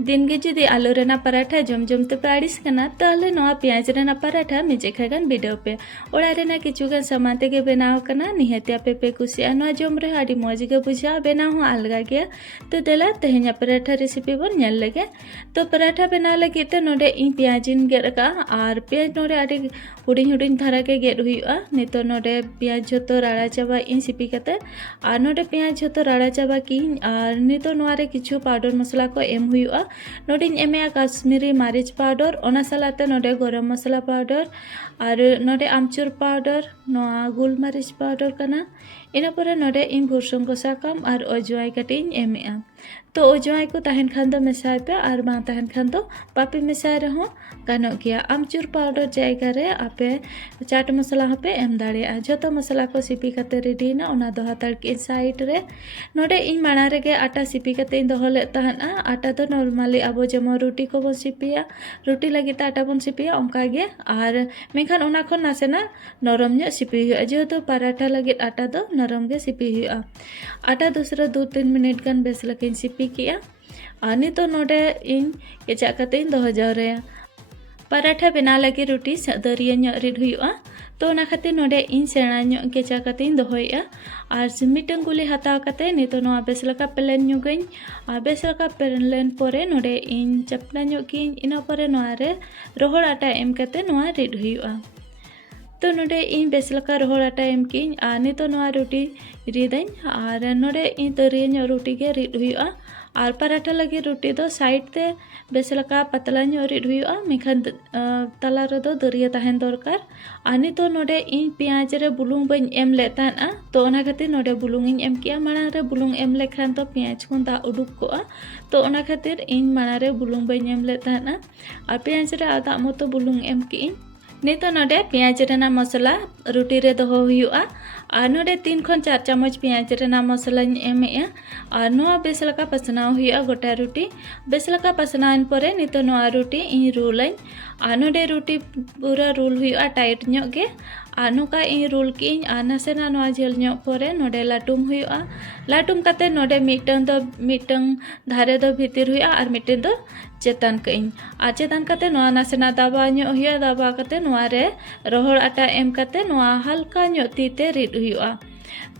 दिन के जुदी आलू रेना पराठा जम जम ते पाड़िस कना ताले नोआ प्याज रेना पराठा मिजेखा गान बिडाव पे ओड़ा रेना किचुगान सामान तेगे बेनाव कना निहतिया पे कुसिया नोआ जम रे आडी मौज गे बुझा बेनाव हो अलगा गया तो देला तेहेंज पराठा रेसिपी बोन नेल लगे तो पराठा बेना लगी ते नोडे इन प्याजिन गेड का आर प्याज नोडे आडी हुडिंग हुडिंग धारा के गेड हुइआ नितो नोडे प्याज झोतो राड़ा चाबा इन सिपी कते आर नोडे प्याज झोतो राड़ा चाबा की आर नितो नोआ रे किछु पाउडर मसला को एम हुइआ नोडिन एमेया काश्मीरी मारिच पाउडर ओना सालाते नोडे गरम मसला पाउडर और नोडे आमचूर पाउडर नोआ गुल मारिच पाउडर कना इना परे नोडे इन भुरसुंग को साकाम और अजवाई कटिंग एमेया तो अजवाई को तहन खान दो मेसाय पे और बा तहन खान दो पापी मेसाय रहो गानो गया आमचूर पाउडर जायगा रे आपे चाट मसला हपे एम दाड़िया जोतो मसला को सिपी कते रेडी ना ओना दो हातार के साइड रे नोडे इन माना रेगे आटा सिपी कते इन दोहो ले तहना आटा तो नॉर्मली अब जेमो रोटी को बन सिपिया रोटी लगी आटा बन सिपिया ओंका गे और मेखान ओना खन नासेना नरम ᱧᱚᱜ सिपी हुआ जेहेतु पराठा लगी आटा दो नरम गे सिपी हुआ आटा दूसरा 2-3 मिनट गान बेस लकिन सिपी किया और नितो नोडे इन केचा कते इन दोहो जावरेया पराठा बना लगी रोटी दरिया ᱧᱚᱜ रिड हुआ तो ओना खातिर नोडे इन सेना ᱧᱚᱜ केचा कते इन दोहोया और मिटन गुली हताव कते नितो नोआ बेस लका प्लेन ᱧᱚᱜᱟᱹᱧ और बेस लका प्लेन परे नोडे इन चपना ᱧᱚᱜ किन इना परे नोआ रे रोहड़ आटा एम कते नोआ रिड हुआ तो नोडे इन बेस लका रोहड़ आटा एम किन और नितो नोआ रोटी रिदाኝ और नोडे इन दरिया ᱧᱚᱜ रोटी के रिड हुआ और पराठा लगे रोटी दो साइड ते बेस लका पतला ᱧᱚᱜ रिड हुआ मेखान तला रे दो दरिया तहन दरकार और नितो नोडे इन प्याज रे बुलुंग बन एम ले ताना तो ओना खातिर नोडे बुलुंग इन एम किया माना रे बुलुंग एम लेखान तो प्याज को दा उडुक कोआ तो ओना खातिर इन माना रे बुलुंग बन एम ले ताना और प्याज रे आदा मतो बुलुंग एम की नितो नोडे प्याज रेना मसला रोटी रे दोहो हुआ और नोडे 3 खन 4 चम्मच प्याज रेना मसला एमेया और नोआ बेस लका पसनाव हुआ गोटा रोटी बेस लका पसनावन परे नितो नोआ रोटी इन रोलाइन और नोडे रोटी पूरा रोल हुआ टाइट ᱧᱚᱜ गे और नोका इन रोल की और नासेना नोआ झेल ᱧᱚᱜ परे नोडे लाटुम हुआ लाटुम कते नोडे मिटन धारे दो भीतर हुआ और मिटन दो चेतान कईं और चेतान कते नोआ नासेना दाबा ᱧᱚᱜ हुआ दाबा कते नोआ रे रोहड़ आटा एम कते नोआ हल्का ᱧᱚᱜ तीते रिड हुआ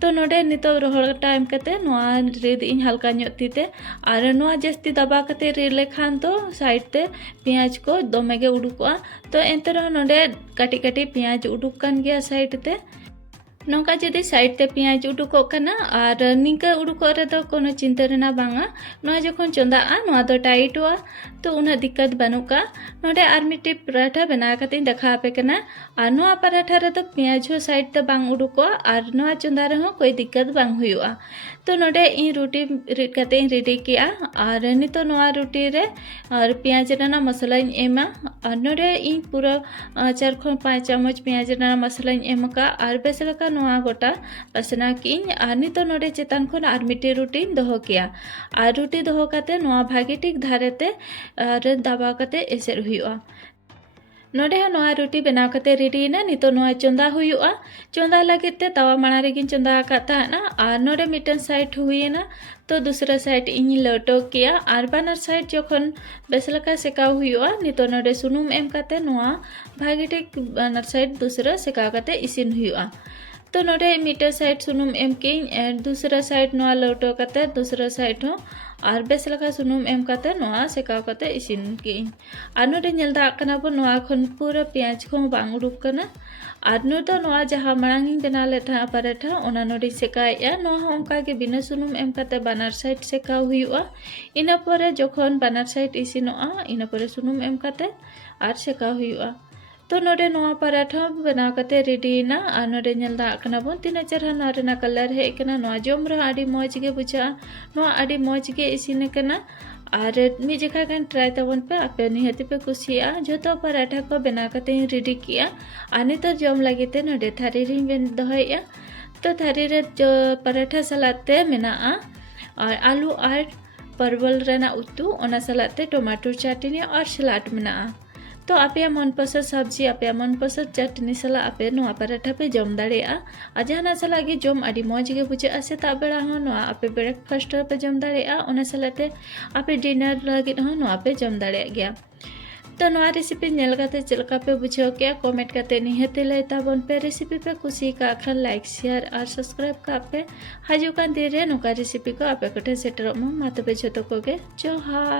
तो नोडे नितो रोहड़ आटा एम कते नोआ रिद इन हल्का ᱧᱚᱜ तीते और नोआ जस्ती दबा कते रिद लेखान तो साइड ते प्याज को दोमेगे उडुकोआ तो एंते रहो नोडे काटी काटी प्याज उडुक कान गया साइड ते नौका जदि साइड ते प्याज उडुको कना और निंका उडुको रे दो कोनो चिंता रेना बांगा नोआ जखन चंदाआ नोआ दो टाइटवा तो उना दिक्कत बनुका नोडे आर मिट्टी पराठा बना कते देखा पे कना और नोआ पराठा रे तो प्याज हो साइड ते बांग उडुको और नोआ चंदा रे हो कोई दिक्कत बांग हुआ तो नोडे इन रोटी रिड कते रेडी किया और नितो नोआ रोटी रे और प्याज रेना मसला एमा और नोडे इन पूरा 4-5 चम्मच प्याज रेना मसला एमका और बेस लका नोआ गोटा पसना किन और नितो नोडे चेतान खन और मिट्टी रोटी दोहो किया और रोटी दोहो कते नोआ भागी ठीक धारेते और दबा कते एसेर हुआ नोडे नोआ रोटी बनाव कते रेडी ना नितो नोआ चंदा हुआ चंदा लगे ते तवा माना रेगिन चंदा काता ना और नोडे मिटन साइड हुईना तो दूसरा साइड इन लटो किया और बानर साइड जखन बेस लका सेकाव हुआ नितो नोडे सुनुम एम कते नोआ भागी ठीक बानर साइड दूसरा सेकाव कते इसिन हुआ तो नोडे मीटर साइड सुनुम एम की दूसरा साइड नोआ लौटो कते दूसरा साइड हो और बेस लका सुनुम एम कते नोआ सेकाव कते इसिन की और नोडे नेल दा कना बो नोआ खन पूरा प्याज को बांग उडुक कना और नोडो नोआ जहां मांगिंग बना ले था पराठा ओना नोडे सेकाया नोआ ओंका के बिना सुनुम एम कते बानर साइड सेकाव हुआ इना परे जखन बानर साइड इसिनोआ इना परे सुनुम एम कते और सेकाव हुआ तो नोडे नोआ पराठा बना कते रेडी ना और नोडे नेल दा कना बोन तिना चरहा नोआ रेना कलर हे कना नोआ जोम रहा आडी मौज गे बुझा नोआ आडी मौज गे इसिन कना और मी जखा गान ट्राई तबन पे आपे निहति पे कुसिया जोतो पराठा को बना कते रेडी किया आनी तो जम लगिते नोडे थारी री बेन दोहया तो थारी रे जो पराठा सलाते मेना और आलू और परवल रेना उतु ओना सलाते टमाटो चटनी और सलाद मेना तो आपे मनपसंद सब्जी आपे मनपसंद चटनी साला आपे नोआ पराठा पे जम दाड़ेया आ जहाना साला गे जम आदि मौज गे बुझे सेता बेड़ा हो नोआ आपे ब्रेकफास्ट पे जम दाड़ेया ओना सालाते आपे डिनर लगित हो नोआ पे जम दाड़ेया गया। तो नोआ रेसिपी नेल काते चलका पे बुझे क्या कमेंट काते निहते लय ताबन पे रेसिपी पे खुशी का खान लाइक शेयर और सब्सक्राइब का पे हाजुकान दे रे नोका रेसिपी को आपे कोठे सेटर मा मातबे जतो कोगे जोहार।